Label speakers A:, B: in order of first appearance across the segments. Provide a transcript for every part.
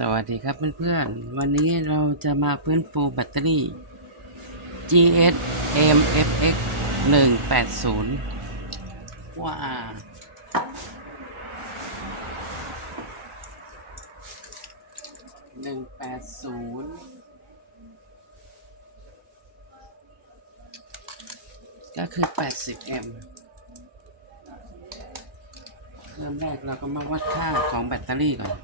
A: สวัสดีครับเพื่อนๆ วันนี้เราจะมาฟื้นฟูแบตเตอรี่ GS MFX 180ว่าหนึ่งแปดศูนย์ก็คือ80 m เริ่มแรกเราก็มาวัดค่าของแบตเตอรี่ก่อน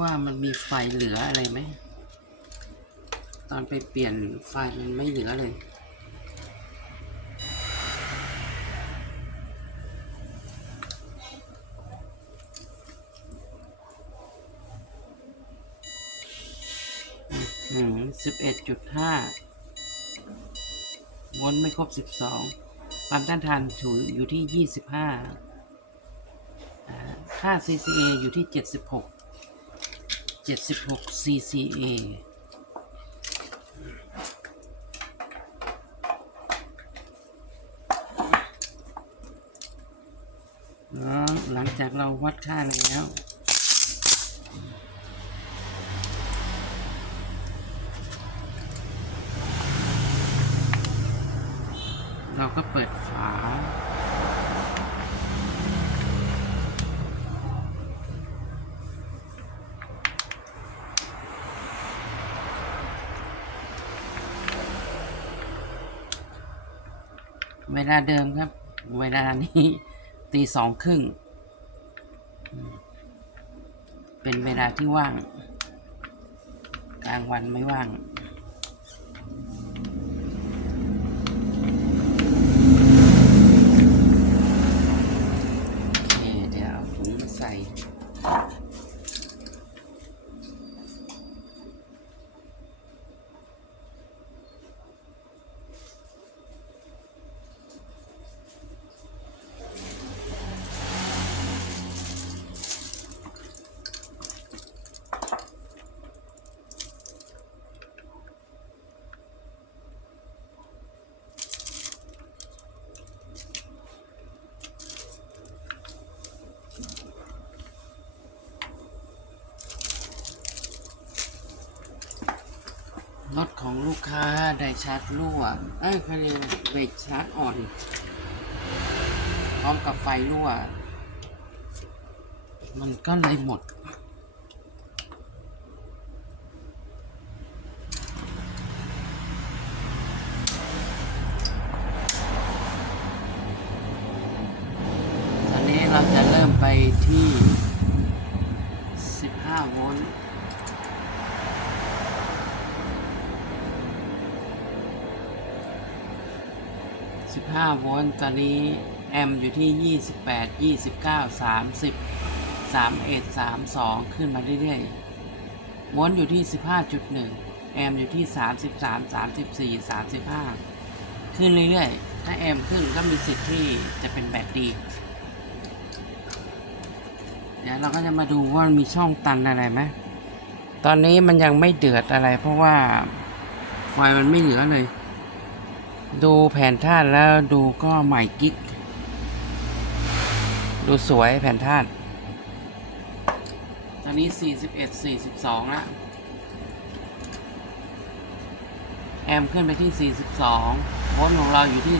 A: ว่ามันมีไฟเหลืออะไรไหม ตอนไปเปลี่ยนไฟมันไม่เหลือเลยอืมสิบเอ็ดจุดห้าวนไม่ครบสิบสองความต้านทานถูอยู่ที่ยี่สิบห้าค่า CCA อยู่ที่เจ็ดสิบหก 76 CCA หลังจากเราวัดค่าแล้ว เราก็เปิดฝา เวลาเดิมครับ เวลานี้ตีสองครึ่ง เป็นเวลาที่ว่าง กลางวันไม่ว่าง โอเค เดี๋ยวเอาถุงมาใส่ รถของลูก ค้าได้ชาร์จรั่วเอ้ยเขาเรียกเบรกชาร์จอ่อน พร้อมกับไฟรั่ว มันก็เลยหมด ตอนนี้เราจะเริ่มไปที่ 15 โวลต์ 15 โวลต์ ตอนนี้แอมป์อยู่ที่ 28 29 30 31 32 ขึ้นมาเรื่อยๆโวลต์อยู่ที่ 15.1 แอมป์อยู่ที่ 33 34 35 ขึ้นเรื่อยๆ ถ้าแอมป์ขึ้นก็มีสิทธิ์ที่จะเป็นแบตดี เดี๋ยวเราก็จะมาดูว่ามีช่องตันอะไรไหม ตอนนี้มันยังไม่เดือดอะไรเพราะว่าไฟมันไม่เหลือเลย ดูแผนธาตุแล้วดูก็ใหม่กิ๊ก ดูสวยแผนธาตุตอนนี้ 41 42แล้วแอมขึ้นไปที่ 42โวลต์ของเราอยู่ที่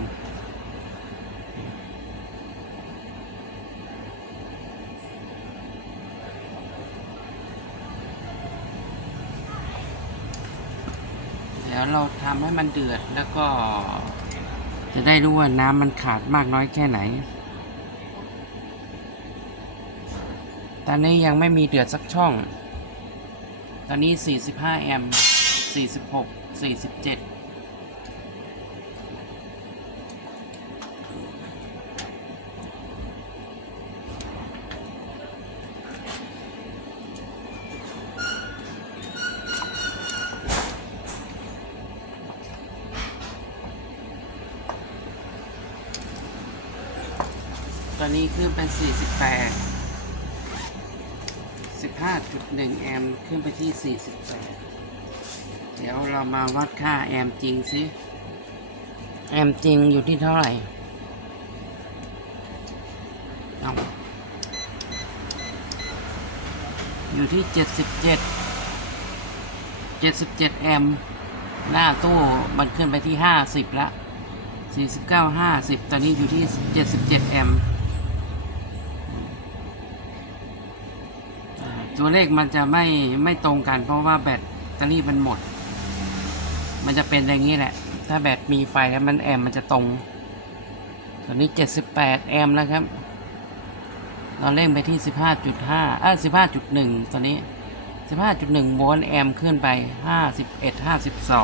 A: 15.1 เดี๋ยวเราทำให้มันเดือดแล้วก็ จะได้รู้ว่าน้ำมันขาดมากน้อยแค่ไหน ตอนนี้ยังไม่มีเดือดสักช่อง ตอนนี้ 45 แอมป์46 47 ขึ้นเป็น 48 15.1 แอมป์ขึ้นไปที่ 48 เดี๋ยวเรามาวัดค่าแอมจริงสิ แอมจริงอยู่ที่เท่าไหร่อยู่ที่เจ็ดสิบเจ็ดเจ็ดสิบเจ็ดแอมป์หน้าตู้มันขึ้นไปที่ห้าสิบละสี่สิบเก้าห้าสิบตอนนี้อยู่ที่เจ็ดสิบเจ็ดแอมป์อ่า ตัวเลขมันจะไม่ไม่ตรงกัน เพราะว่าแบตเตอรี่มันหมด มันจะเป็นอย่างนี้แหละ ถ้าแบตมีไฟแล้วมันแอมมันจะตรงตอนนี้เจ็ดสิบแปดแอมแล้วครับ เราเร่งไปที่สิบห้าจุดห้าอะสิบห้าจุดหนึ่งตอนนี้ 15.1 โวลต์แอมขึ้นไป 51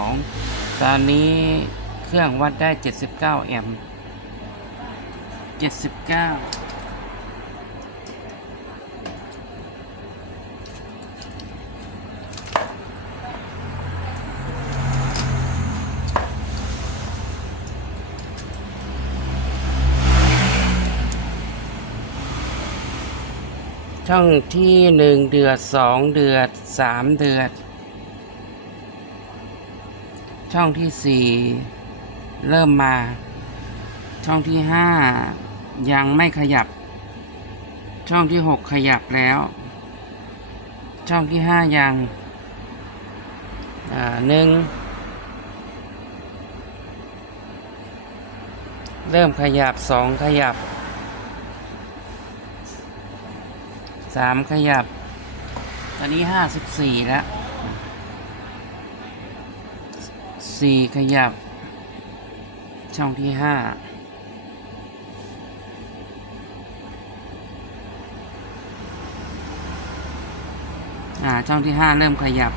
A: 52 ตอนนี้เครื่องวัดได้ 79 แอมป์79 ช่องที่หนึ่งเดือดสองเดือดสามเดือด ช่องที่สี่เริ่มมา ช่องที่ห้ายังไม่ขยับ ช่องที่หกขยับแล้ว ช่องที่ห้ายังหนึ่งเริ่มขยับสองขยับ สามขยับ ตอนนี้ห้าสิบสี่แล้วสี่ขยับ ช่องที่ห้าอ่าช่องที่ห้าเริ่มขยับ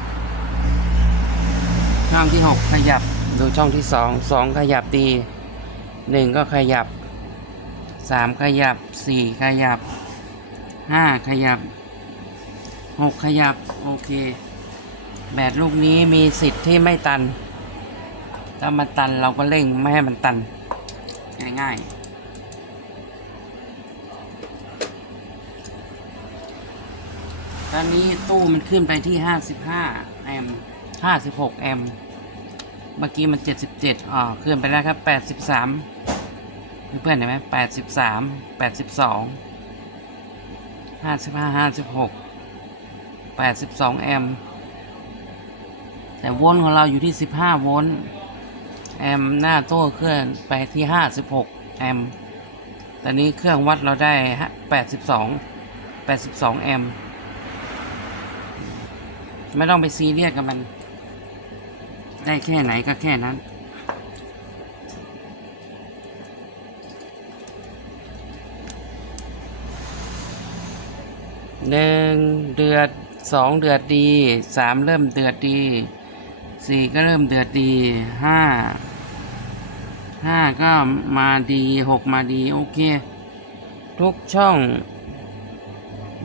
A: ช่องที่หกขยับ ดูช่องที่สองสองขยับดีหนึ่งก็ขยับสามขยับสี่ขยับ ห้าขยับหกขยับ โอเค แบตลูกนี้มีสิทธิ์ที่ไม่ตัน ถ้ามันตันเราก็เร่งไม่ให้มันตัน ง่ายๆตอนนี้ตู้มันขึ้นไปที่ 55 แอมป์56 แอมป์ เมื่อกี้มัน 77อ๋อขึ้นไปแล้วครับ 83 เพื่อนๆเห็นไหม83 82 ห้าสิบห้าห้าสิบหกแปดสิบสองแอมป์แต่โวลต์ของเราอยู่ที่สิบห้าโวลต์แอมป์หน้าโต้เคลื่อนไปที่ห้าสิบหกแอมป์ตอนนี้เครื่องวัดเราได้แปดสิบสองแปดสิบสองแอมป์ไม่ต้องไปซีเรียสกับมัน ได้แค่ไหนก็แค่นั้น หนึ่งเดือดสองเดือดดีสามเริ่มเดือดดีสี่ก็เริ่มเดือดดีห้าห้าก็มาดีหกมาดีโอเค ทุกช่อง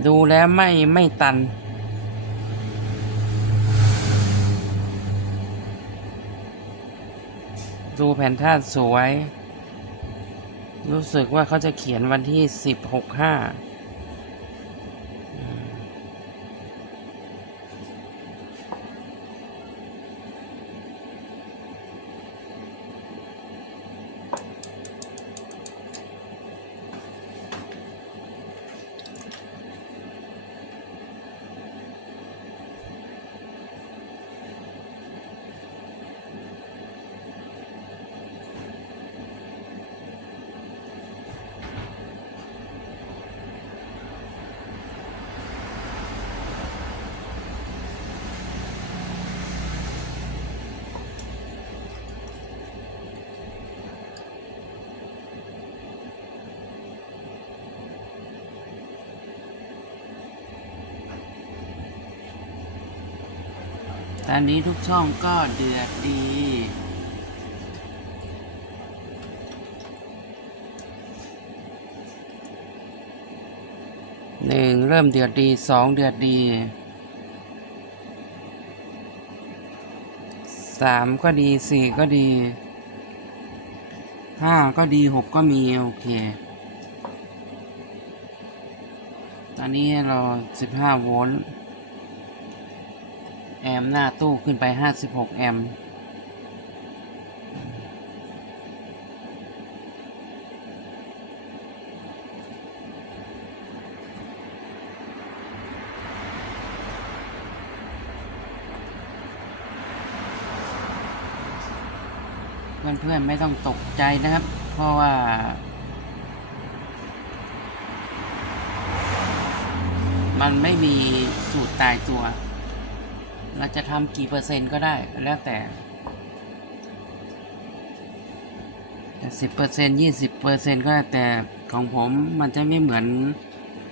A: ดูแล้วไม่ไม่ตัน ดูแผ่นธาตุสวย รู้สึกว่าเขาจะเขียนวันที่สิบหกห้า ตอนนี้ทุกช่องก็เดือดดี หนึ่งเริ่มเดือดดีสองเดือดดีสามก็ดีสี่ก็ดีห้าก็ดีหกก็มี โอเค ตอนนี้เราสิบห้าโวลต์ แอมป์หน้าตู้ขึ้นไป 56 แอมป์เพื่อนๆไม่ต้องตกใจนะครับ เพราะว่า มันไม่มีสูตรตายตัว เราจะทำกี่เปอร์เซ็นต์ก็ได้แล้วแต่สิบเปอร์เซ็นต์ยี่สิบเปอร์เซ็นต์ก็ได้แต่ของผมมันจะไม่เหมือน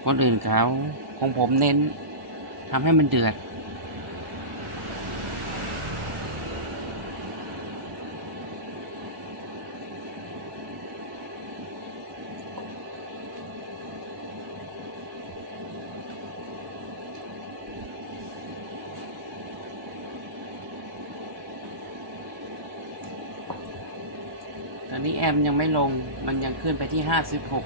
A: คนอื่นเขาของผมเน้นทำให้มันเดือด นี้แอมยังไม่ลง มันยังขึ้นไปที่ห้าสิบหก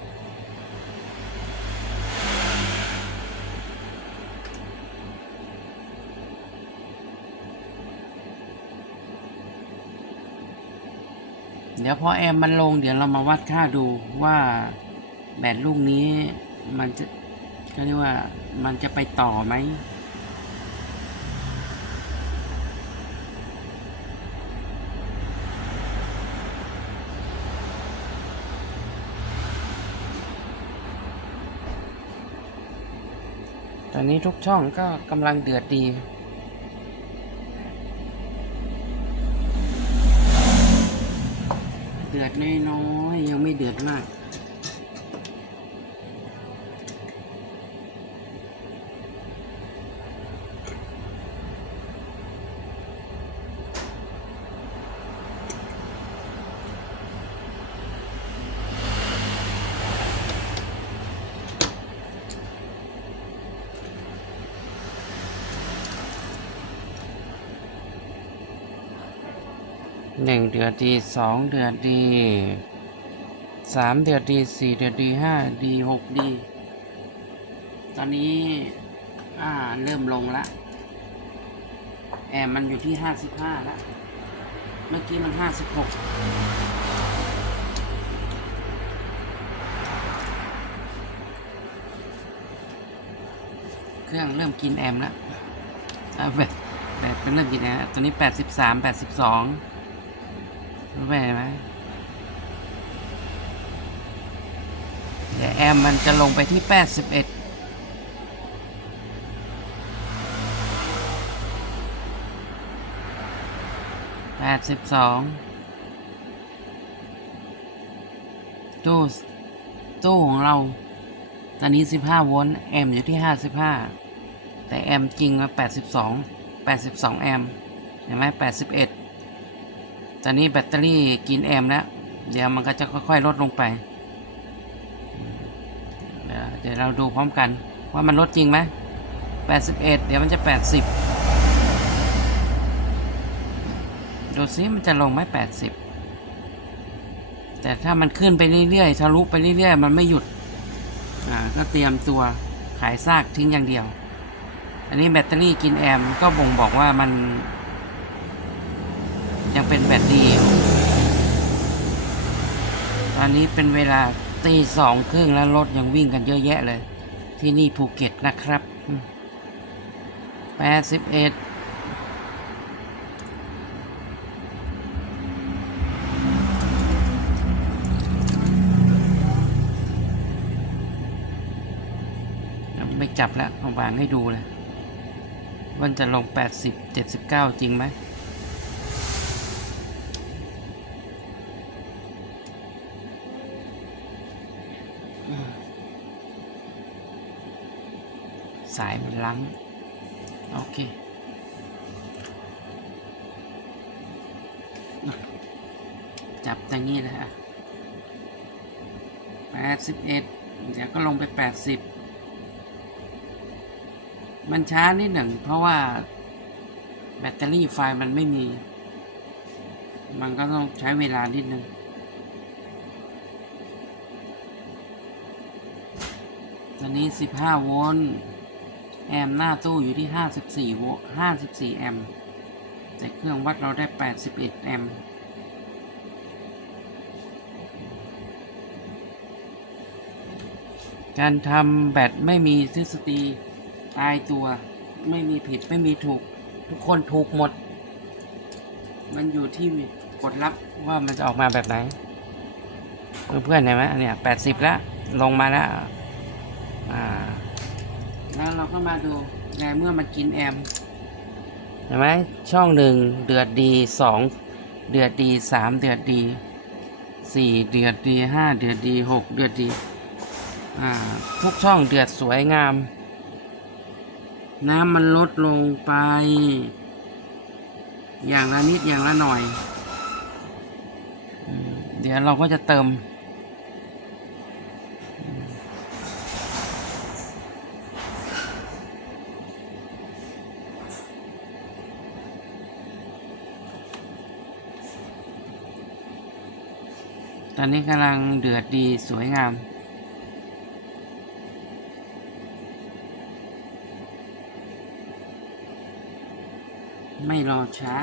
A: เดี๋ยวพอแอมมันลง เดี๋ยวเรามาวัดค่าดูว่าแบตลูกนี้มันจะก็เรียกว่ามันจะไปต่อไหม ตอนนี้ทุกช่องก็กำลังเดือดดีเดือดน้อยๆยังไม่เดือดมาก หนึ่งเดือดดีสองเดือดดีสามเดือดดีสี่เดือดดีห้าดีหกดี ตอนนี้ อ่า เริ่มลงละแอร์มันอยู่ที่ห้าสิบห้าละเมื่อกี้มันห้าสิบหกเครื่องเริ่มกินแอมแล้วอะแบบแบบเป็นเริ่มกินแอมตัวนี้แปดสิบสามแปดสิบสอง แม่ไหมเดี๋ยวแอมมันจะลงไปที่แปดสิบเอ็ดแปดสิบสองตู้ตู้ของเรา ตอนนี้สิบห้าโวลต์แอมอยู่ที่ห้าสิบห้าแต่แอมจริงมาแปดสิบสองแปดสิบสองแอมเห็นไหมแปดสิบเอ็ด ตอนนี้แบตเตอรี่กินแอมแล้ว เดี๋ยวมันก็จะค่อยๆลดลงไป เดี๋ยวเราดูพร้อมกันว่ามันลดจริงไหม81 เดี๋ยวมันจะ 80 ดูซิมันจะลงไหม80 แต่ถ้ามันขึ้นไปเรื่อยๆ ทะลุไปเรื่อยๆ มันไม่หยุด อ่า ก็เตรียมตัวขายซากทิ้งอย่างเดียว อันนี้แบตเตอรี่กินแอมก็บ่งบอกว่ามัน ยังเป็นแบตดีอยู่ตอนนี้เป็นเวลาตีสองครึ่งแล้วรถยังวิ่งกันเยอะแยะเลย ที่นี่ภูเก็ตนะครับแปดสิบเอ็ดไม่จับแล้ววางให้ดูเลยวันจะลง 80 79 จริงไหม ล้างโอเคจับอย่างนี้เลยอะแปดสิบเอ็ดเดี๋ยวก็ลงไปแปดสิบมันช้านิดหนึ่ง เพราะว่าแบตเตอรี่ไฟมันไม่มี มันก็ต้องใช้เวลานิดหนึ่งตอนนี้ 15 โวลต์ แอมป์หน้าตู้อยู่ที่ 54 โวลต์ 54 แอมป์ แต่เครื่องวัดเราได้ 81 แอมป์การทำแบตไม่มีทฤษฎีตายตัว ไม่มีผิดไม่มีถูก ทุกคนถูกหมด มันอยู่ที่กดลับว่ามันจะออกมาแบบไหน เพื่อนๆเห็นไหมเนี่ยแปดสิบแล้ว ลงมาแล้ว แล้วเราก็มาดูในเมื่อมันกินแอมเห็นไหมช่องหนึ่งเดือดดีสองเดือดดีสามเดือดดีสี่เดือดดีห้าเดือดดีหกเดือดดีอ่าทุกช่องเดือดสวยงาม น้ำมันลดลงไป อย่างละนิดอย่างละหน่อย เดี๋ยวเราก็จะเติม ตอนนี้กำลังเดือดดีสวยงาม ไม่รอช้า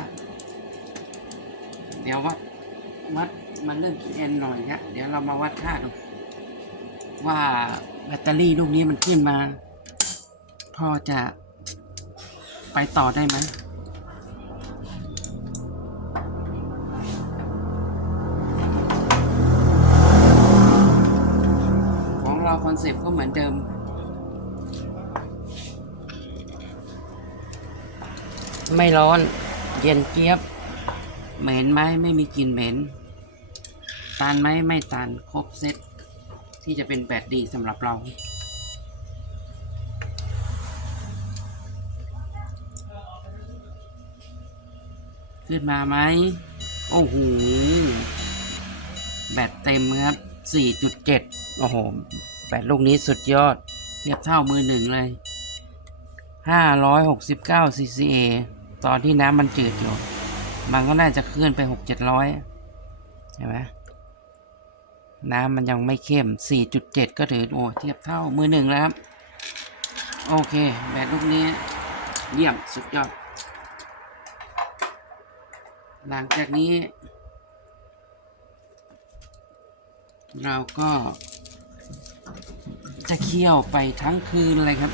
A: เดี๋ยววัดวัดมันเริ่มกินเอ็นหน่อยครับเดี๋ยวเรามาวัดค่าดู ว่าแบตเตอรี่ลูกนี้มันขึ้นมา พอจะไปต่อได้ไหม องเราคอนเซปต์ก็เหมือนเดิม ไม่ร้อน เย็นเจี๊ยบ เหม็นไหมไม่มีกลิ่นเหม็นตันไหมไม่ตันครบเซตที่จะเป็นแบตดีสำหรับเราขึ้นมาไหม โอ้โห แบตเต็มครับ 4.7 โอ้โห แบตลูกนี้สุดยอดเทียบเท่ามือหนึ่งเลย569 cca ตอนที่น้ำมันจืดอยู่ มันก็น่าจะขึ้นไป6-700เห็นไหมน้ำมันยังไม่เข้ม 4.7 ก็ถือโอ้เทียบเท่ามือหนึ่งแล้วครับ โอเค แบตลูกนี้ เยี่ยมสุดยอด หลังจากนี้ เราก็ จะเคี่ยวไปทั้งคืนเลยครับ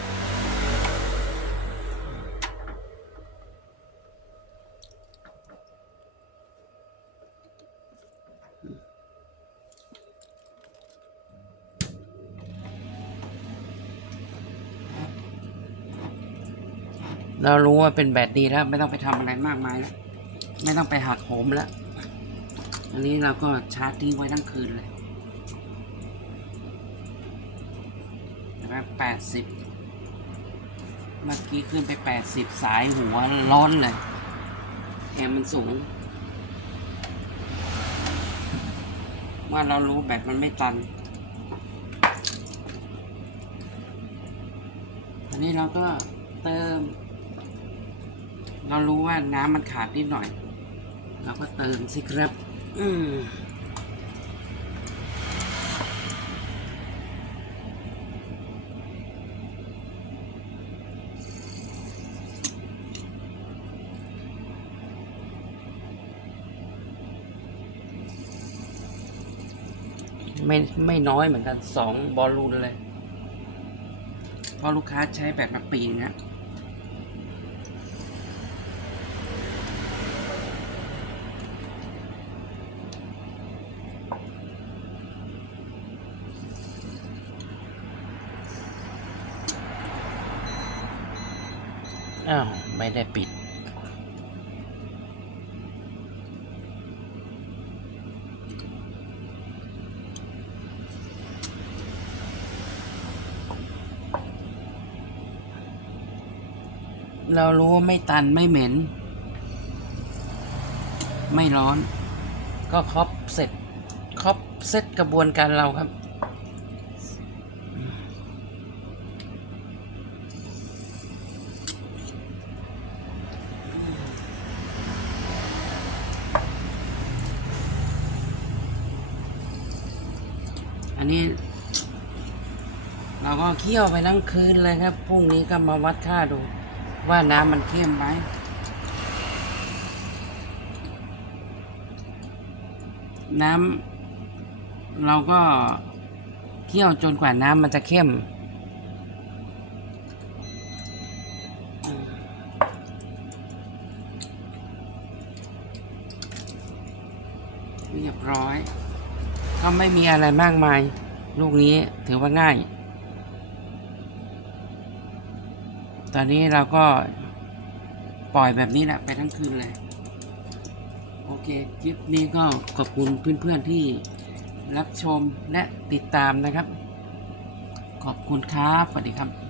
A: เรารู้ว่าเป็นแบตดีแล้ว ไม่ต้องไปทำอะไรมากมายแล้ว ไม่ต้องไปหักโหมแล้ว อันนี้เราก็ชาร์จทิ้งไว้ทั้งคืนเลยนะครับ แปดสิบเมื่อกี้ขึ้นไปแปดสิบสายหัวร้อนเลยแอมมันสูง ว่าเรารู้แบตมันไม่ตัน อันนี้เราก็เติม เรารู้ว่าน้ำมันขาดนิดหน่อย เราก็เติมสิครับ อืม ไม่ไม่น้อยเหมือนกันสองบอลลูนเลยเพราะลูกค้าใช้แบบมาปีนึงฮะอ้าว ไม่ได้ปิด เรารู้ว่าไม่ตันไม่เหม็น ไม่ร้อน ก็ครอบเสร็จครอบเสร็จกระบวนการเราครับ อันนี้เราก็เคี่ยวไปทั้งคืนเลยครับ พรุ่งนี้ก็มาวัดค่าดู ว่าน้ำมันเข้มไหมน้ำเราก็เคี่ยวจนกว่าน้ำมันจะเข้ม เรียบร้อย ก็ไม่มีอะไรมากมาย ลูกนี้ถือว่าง่าย ตอนนี้เราก็ปล่อยแบบนี้แหละไปทั้งคืนเลย โอเค คลิปนี้ก็ขอบคุณเพื่อนๆที่รับชมและติดตามนะครับ ขอบคุณครับ สวัสดีครับ